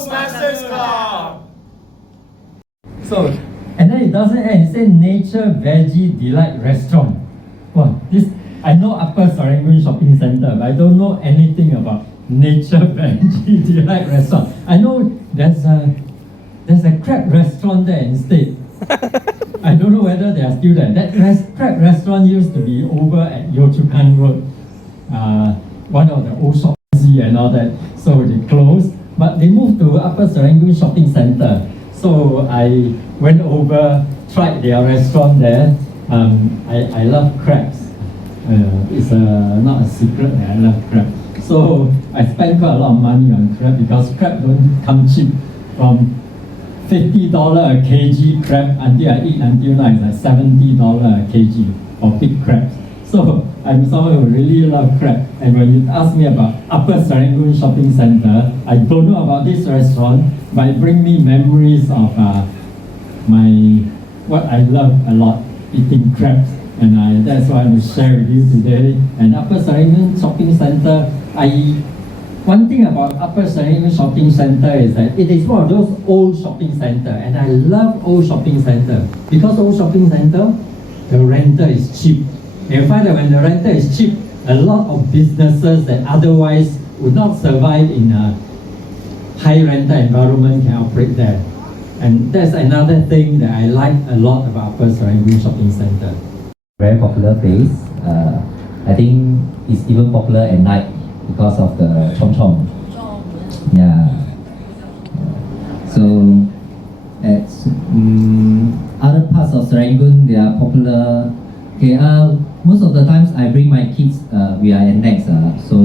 Toastmasters Club. So, and then it doesn't end. It says Nature Veggie Delight Restaurant. Wow, this I know Upper Serangoon Shopping Centre, but I don't know anything about Nature Veggie Delight Restaurant. I know there's a crab restaurant there instead. I don't know whether they are still there. That crab restaurant used to be over at Yio Chu Kang Road, one of the old shops and all that. So they closed, but they moved to Upper Serangoon Shopping Centre. So I went over, tried their restaurant there. I love crabs. It's not a secret that I love crab. So I spent quite a lot of money on crab because crab don't come cheap. From $50 a kg crab until I eat until now it's like $70 a kg for big crabs. So I'm someone who really love crab. And when you ask me about Upper Serangoon Shopping Centre, I don't know about this restaurant, but it brings me memories of what I love a lot, eating crabs. And that's why I'm going to share with you today. And Upper Serangoon Shopping Centre, one thing about Upper Serangoon Shopping Centre is that it is one of those old shopping centre, and I love old shopping centre because old shopping centre, the rental is cheap. You find that when the rental is cheap, a lot of businesses that otherwise would not survive in a high rental environment can operate there. And that's another thing that I like a lot about Upper Serangoon Shopping Centre. Very popular place. I think it's even popular at night because of the chom chom. Yeah. So at other parts of Serangoon, they are popular. Okay. Most of the times I bring my kids. We are at Next. So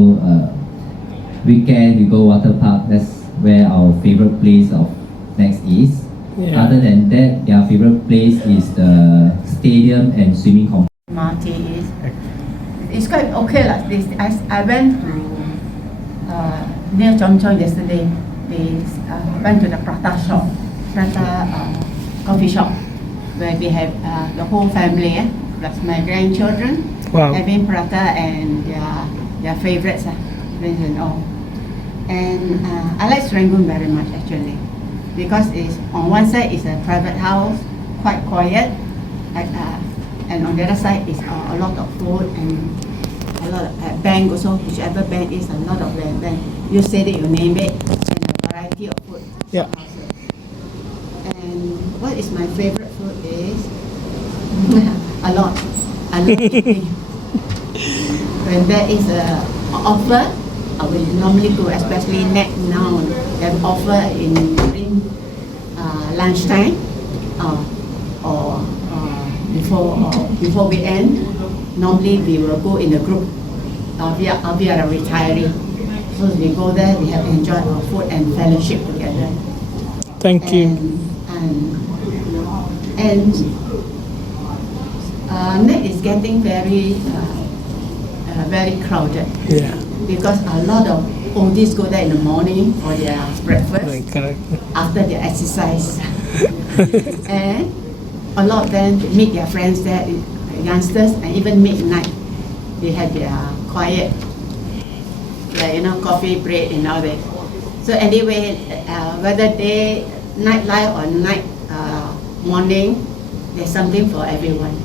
weekend we go water park. That's where our favorite place of Next is. Yeah. Other than that, their favorite place is the stadium and swimming complex. Marty it's quite okay like this. I went to near Chong Chong yesterday. We went to the prata shop, coffee shop, where we have the whole family, plus my grandchildren, having prata and their favorites, friends and all. And I like Serangoon very much actually, because it's on one side it's a private house, quite quiet, and on the other side is a lot of food and a lot of bank also, whichever bank is, a lot of bank. You said it, you name it, and a variety of food. Yeah. And what is my favorite food is a lot. I love eating. When there is a offer, I will normally go, especially now. They have offer during lunchtime or before we end. Normally we will go in a group. We are a retiree, so we go there. We have enjoyed our food and fellowship together. Thank you. And NEC is getting very crowded. Yeah. Because a lot of oldies go there in the morning for their breakfast, Correct. after their exercise, and a lot of them meet their friends there, youngsters, and even midnight they have their quiet, coffee break and all that. So anyway, whether day nightlife or morning, there's something for everyone.